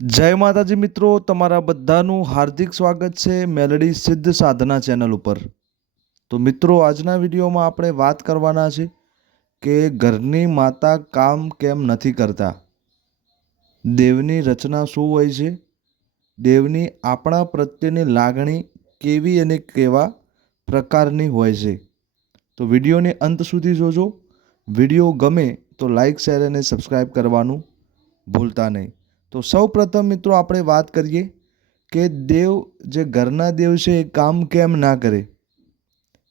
જય માતાજી મિત્રો, તમારા બધાનું હાર્દિક સ્વાગત છે મેલડી સિદ્ધ સાધના ચેનલ ઉપર. તો મિત્રો, આજના વિડીયોમાં આપણે વાત કરવાના છે કે ઘરની માતા કામ કેમ નથી કરતા? દેવની રચના શું હોય છે? દેવની આપણા પ્રત્યેની લાગણી કેવી અને કેવા પ્રકારની હોય છે? તો વિડીયોને અંત સુધી જોજો. વીડિયો ગમે તો લાઈક, શેર અને સબસ્ક્રાઈબ કરવાનું ભૂલતા નહીં. તો સૌ પ્રથમ મિત્રો આપણે વાત કરીએ કે દેવ જે ઘરના દેવ છે એ કામ કેમ ના કરે.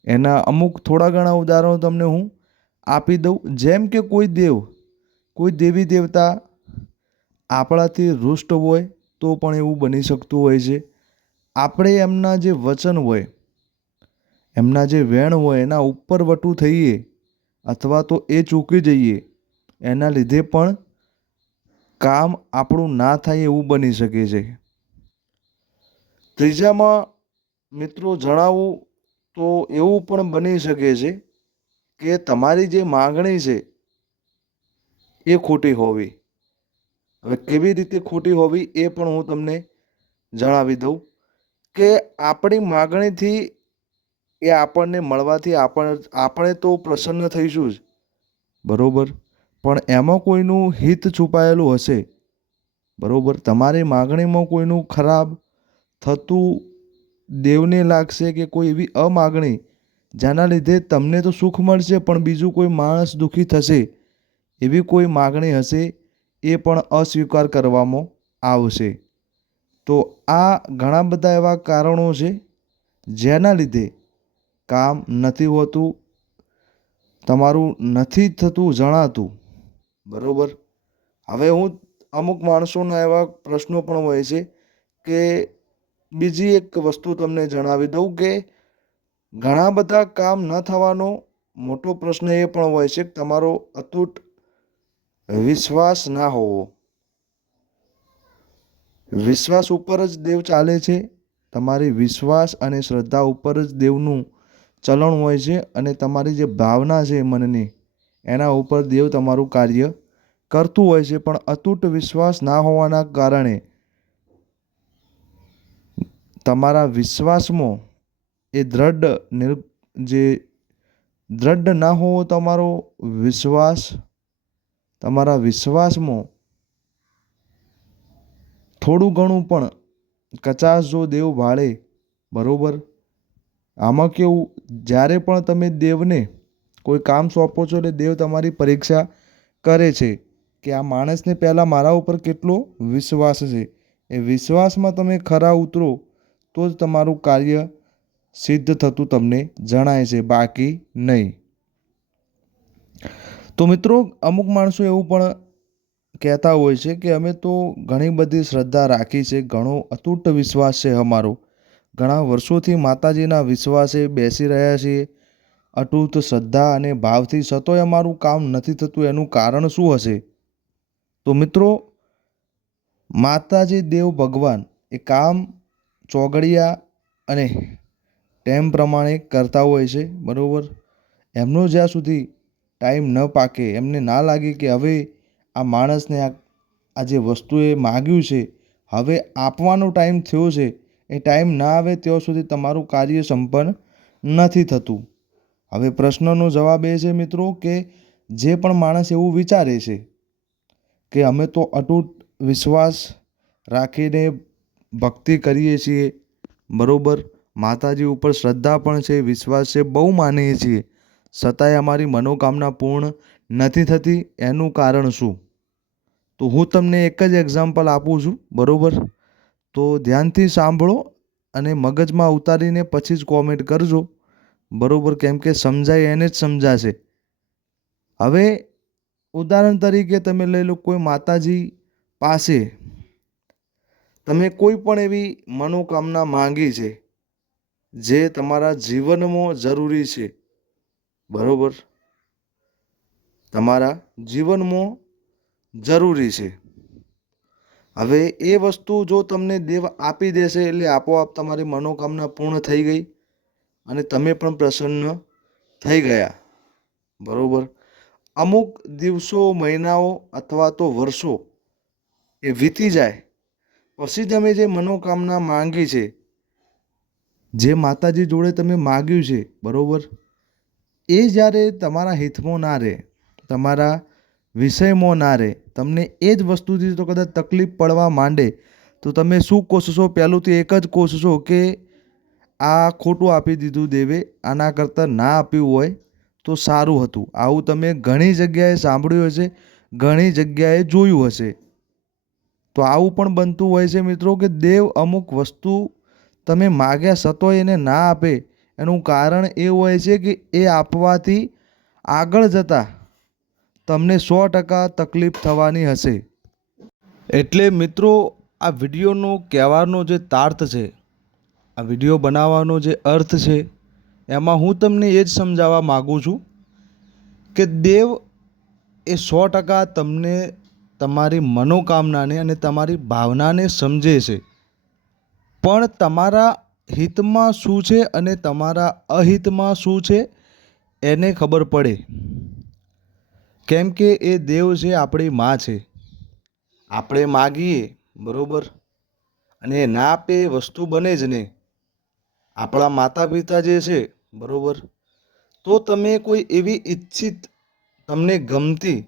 એના અમુક થોડા ઘણા ઉદાહરણો તમને હું આપી દઉં. જેમ કે કોઈ દેવ, કોઈ દેવી દેવતા આપણાથી રુષ્ટ હોય તો પણ એવું બની શકતું હોય છે. આપણે એમના જે વચન હોય, એમના જે વેણ હોય એના ઉપર વટું થઈએ અથવા તો એ ચૂકી જઈએ, એના લીધે પણ કામ આપણું ના થાય એવું બની શકે છે. ત્રીજામાં મિત્રો જણાવું તો એવું પણ બની શકે છે કે તમારી જે માગણી છે એ ખોટી હોવી. હવે કેવી રીતે ખોટી હોવી એ પણ હું તમને જણાવી દઉં કે આપણી માગણીથી એ આપણને મળવાથી આપણ, આપણે તો પ્રસન્ન થઈશું જ. બરાબર? પણ એમાં કોઈનું હિત છુપાયેલું હશે? બરાબર, તમારી માગણીમાં કોઈનું ખરાબ થતું દેવને લાગશે કે કોઈ એવી અમાગણી જેના લીધે તમને તો સુખ મળશે, પણ બીજું કોઈ માણસ દુઃખી થશે? એવી કોઈ માગણી હશે એ પણ અસ્વીકાર કરવામાં આવશે? તો આ ઘણા બધા એવા કારણો છે જેના લીધે કામ નથી હોતું, તમારું નથી થતું જણાતું. બરાબર? હવે હું અમુક માણસોના એવા પ્રશ્નો પણ હોય છે કે બીજી એક વસ્તુ તમને જણાવી દઉં કે ઘણા બધા કામ ન થવાનો મોટો પ્રશ્ન એ પણ હોય છે કે તમારો અતૂટ વિશ્વાસ ના હોવો. વિશ્વાસ ઉપર જ દેવ ચાલે છે. તમારી વિશ્વાસ અને શ્રદ્ધા ઉપર જ દેવનું ચલણ હોય છે અને તમારી જે ભાવના છે મનની એના ઉપર દેવ તમારું કાર્ય કરતું હોય છે, પણ અતૂટ વિશ્વાસ ના હોવાના કારણે તમારા વિશ્વાસમાં એ દ્રઢ નિર, જે દ્રઢ ના હોવો તમારો વિશ્વાસ, તમારા વિશ્વાસમાં થોડું ઘણું પણ કચાશ જો દેવ ભાળે, બરાબર? આમાં કેવું, જ્યારે પણ તમે દેવને કોઈ કામ સોંપો છો એટલે દેવ તમારી પરીક્ષા કરે છે કે આ માણસને પહેલાં મારા ઉપર કેટલો વિશ્વાસ છે? એ વિશ્વાસમાં તમે ખરા ઉતરો તો જ તમારું કાર્ય સિદ્ધ થતું તમને જણાય છે, બાકી નહીં. તો મિત્રો, અમુક માણસો એવું પણ કહેતા હોય છે કે અમે તો ઘણી બધી શ્રદ્ધા રાખી છે, ઘણો અતૂટ વિશ્વાસ છે અમારો. ઘણા વર્ષોથી માતાજીના વિશ્વાસે બેસી રહ્યા છીએ અતૂટ શ્રદ્ધા અને ભાવથી છતોય અમારું કામ નથી થતું, એનું કારણ શું હશે? તો મિત્રો, માતાજી દેવ ભગવાન એ કામ ચોગડિયા અને ટેમ પ્રમાણે કરતા હોય છે, બરાબર? એમનો જ્યાં સુધી ટાઈમ ન પાકે, એમને ના લાગે કે હવે આ માણસને આ જે વસ્તુએ માગ્યું છે, હવે આપવાનો ટાઈમ થયો છે, એ ટાઈમ ના આવે ત્યાં સુધી તમારું કાર્ય સંપન્ન નથી થતું. હવે પ્રશ્નનો જવાબ એ છે મિત્રો કે જે પણ માણસ એવું વિચારે છે કે અમે તો અતૂટ વિશ્વાસ રાખીને ભક્તિ કરીએ છીએ, બરાબર? માતાજી ઉપર શ્રદ્ધા પણ છે, વિશ્વાસ છે, બહુ માનીએ છીએ. છતાંય અમારી મનોકામના પૂર્ણ નથી થતી, એનું કારણ શું? તો હું તમને એક જ એક્ઝામ્પલ આપું છું, બરાબર? તો ધ્યાનથી સાંભળો અને મગજમાં ઉતારીને પછી જ કોમેન્ટ કરજો. બરાબર, કેમ કે સમજાય એને જ સમજાશે. હવે, ઉદાહરણ તરીકે તમે લઈ લો કોઈ માતાજી પાસે. તમે કોઈ પણ એવી મનોકામના માંગી છે, જે તમારા જીવનમાં જરૂરી છે. બરાબર? તમારા જીવનમાં જરૂરી છે. હવે એ વસ્તુ જો તમને દેવ આપી દેશે, એટલે આપોઆપ તમારી મનોકામના પૂર્ણ થઈ ગઈ. અને તમે પણ પ્રસન્ન થઈ ગયા. બરાબર? અમુક દિવસો, મહિનાઓ અથવા તો વર્ષો એ વીતી જાય. પછી તમે જે મનોકામના માંગી છે, જે માતાજી જોડે તમે માગ્યું છે, બરાબર? એ જ્યારે તમારા હિતમાં ના રહે, તમારા વિષયમાં ના રહે, તમને એ જ વસ્તુથી તો કદાચ તકલીફ પડવા માંડે, તો તમે શું કોશશો? પહેલું તો એક જ કોશશો કે આ ખોટું આપી દીધું દેવે, આના કરતાં ના આપ્યું હોય તો સારું હતું. આવું તમે ઘણી જગ્યાએ સાંભળ્યું હશે, ઘણી જગ્યાએ જોયું હશે. તો આવું પણ બનતું હોય છે મિત્રો કે દેવ અમુક વસ્તુ તમે માગ્યા છતાંય એને ના આપે. એનું કારણ એ હોય છે કે એ આપવાથી આગળ જતાં તમને સો ટકા તકલીફ થવાની હશે. એટલે મિત્રો, આ વિડીયોનો કહેવાનો જે તાર્થ છે આ વીડિયો બનાવવાનો જે અર્થ છે, એમાં હું તમને એ જ સમજાવવા માગું છું કે દેવ એ સો ટકા તમને તમારી મનોકામનાને અને તમારી ભાવનાને સમજે છે. પણ તમારા હિતમાં શું છે અને તમારા અહિતમાં શું છે, એને ખબર પડે. કેમ કે એ દેવ છે આપણી માં છે. આપણે માગીએ, બરાબર? અને ના આપે વસ્તુ બને જ નહીં. આપણા માતા પિતા જે છે, બરાબર? તો તમે કોઈ એવી ઈચ્છિત, તમને ગમતી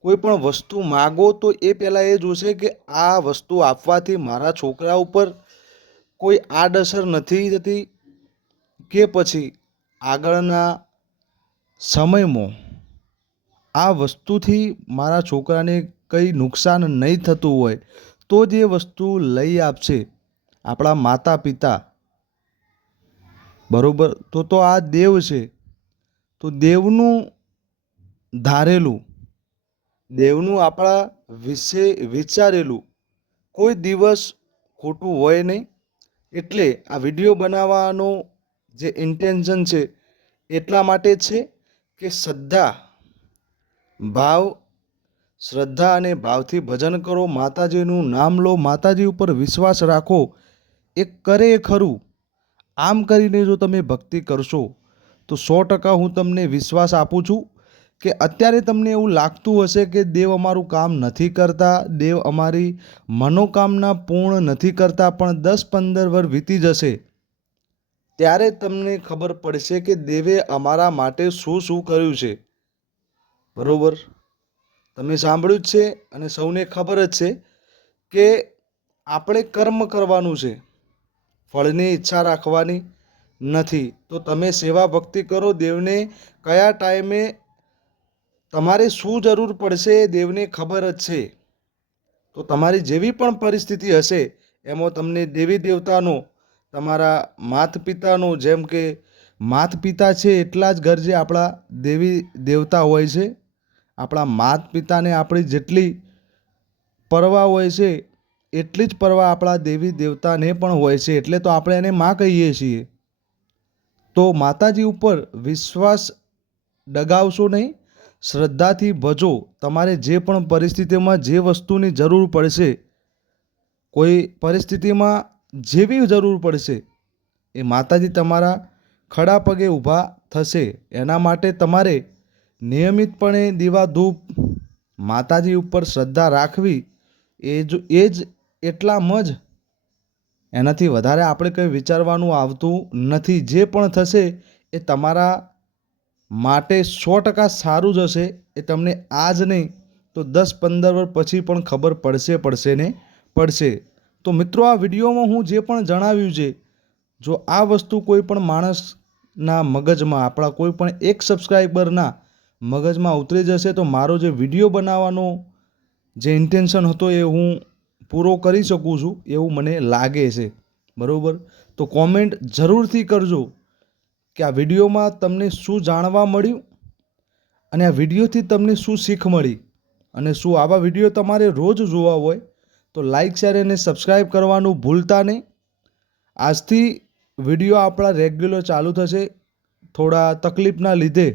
કોઈ પણ વસ્તુ માગો તો એ પહેલાં એ જોશે કે આ વસ્તુ આપવાથી મારા છોકરા ઉપર કોઈ આડઅસર નથી થતી કે પછી આગળના સમયમાં આ વસ્તુથી મારા છોકરાને કંઈ નુકસાન નહીં થતું હોય તો જ વસ્તુ લઈ આપશે આપણા માતા પિતા બરાબર? તો તો આ દેવ છે. તો દેવનું ધારેલું, દેવનું આપણા વિશે વિચારેલું કોઈ દિવસ ખોટું હોય નહીં. એટલે આ વીડિયો બનાવવાનો જે ઇન્ટેન્શન છે એટલા માટે છે કે શ્રદ્ધા, ભાવ, શ્રદ્ધા અને ભાવથી ભજન કરો, માતાજીનું નામ લો, માતાજી ઉપર વિશ્વાસ રાખો. એ કરે ખરું. આમ કરીને જો તમે ભક્તિ કરશો, તો સો ટકા હું તમને વિશ્વાસ આપું છું કે અત્યારે તમને એવું લાગતું હશે કે દેવ અમારું કામ નથી કરતા, દેવ અમારી મનોકામના પૂર્ણ નથી કરતા, પણ દસ પંદર વર વીતી જશે, ત્યારે તમને ખબર પડશે કે દેવે અમારા માટે શું શું કર્યું છે. બરાબર? તમે સાંભળ્યું જ છે અને સૌને ખબર જ છે કે આપણે કર્મ કરવાનું છે. ફળની ઈચ્છા રાખવાની નથી. તો તમે સેવા ભક્તિ કરો, દેવને કયા ટાઈમે તમારે શું જરૂર પડશે એ દેવને ખબર જ છે. તો તમારી જેવી પણ પરિસ્થિતિ હશે, એમાં તમને દેવી દેવતાનો, તમારા માત પિતાનો જેમ કે માત પિતા છે એટલા જ ઘર જે આપણા દેવી દેવતા હોય છે. આપણા માત પિતાને આપણી જેટલી પરવા હોય છે એટલી જ પરવા આપણા દેવી દેવતાને પણ હોય છે, એટલે તો આપણે એને માં કહીએ છીએ. તો માતાજી ઉપર વિશ્વાસ ડગાવશો નહીં, શ્રદ્ધાથી ભજો. તમારે જે પણ પરિસ્થિતિમાં જે વસ્તુની જરૂર પડશે, કોઈ પરિસ્થિતિમાં જેવી જરૂર પડશે, એ માતાજી તમારા ખડા પગે ઊભા થશે. એના માટે તમારે નિયમિતપણે દીવા ધૂપ માતાજી ઉપર શ્રદ્ધા રાખવી, એ જ એ જ એટલામાં જ એનાથી વધારે આપણે કંઈ વિચારવાનું આવતું નથી. જે પણ થશે એ તમારા માટે સો ટકા સારું જ હશે. એ તમને આજ નહીં, તો દસ પંદર વર્ષ પછી પણ ખબર પડશે પડશે ને પડશે. તો મિત્રો, આ વિડીયોમાં હું જે પણ જણાવ્યું છે, જો આ વસ્તુ કોઈ પણ માણસના મગજમાં, આપણા કોઈ પણ એક સબસ્ક્રાઈબરના મગજમાં ઉતરી જશે, તો મારો જે વીડિયો બનાવવાનો જે ઇન્ટેન્શન હતો એ હું પૂરો કરી શકું છું એવું મને લાગે છે. બરાબર? તો કોમેન્ટ જરૂરથી કરજો કે આ વિડીયોમાં તમને શું જાણવા મળ્યું અને આ વિડીયોથી તમને શું શીખ મળી અને શું આવા વીડિયો તમારે રોજ જોવા હોય તો લાઈક શેર અને સબસ્ક્રાઈબ કરવાનું ભૂલતા નહીં. આજથી વીડિયો આપણા રેગ્યુલર ચાલુ થશે થોડા તકલીફના લીધે.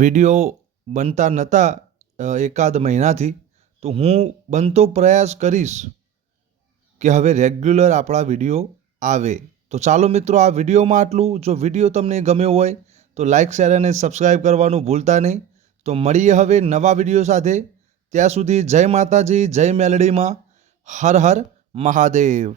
વીડિયો બનતા નહોતા એકાદ મહિનાથી. તો હું બનતો પ્રયાસ કરીશ કે હવે રેગ્યુલર આપણા વીડિયો આવે. તો ચાલો મિત્રો આ વિડીયોમાં આટલું. જો વીડિયો તમને ગમ્યો હોય તો લાઇક શેર અને સબસ્ક્રાઈબ કરવાનું ભૂલતા નહીં. તો મળીએ હવે નવા વીડિયો સાથે. ત્યાં સુધી જય માતાજી, જય મેલડીમાં. હર હર મહાદેવ.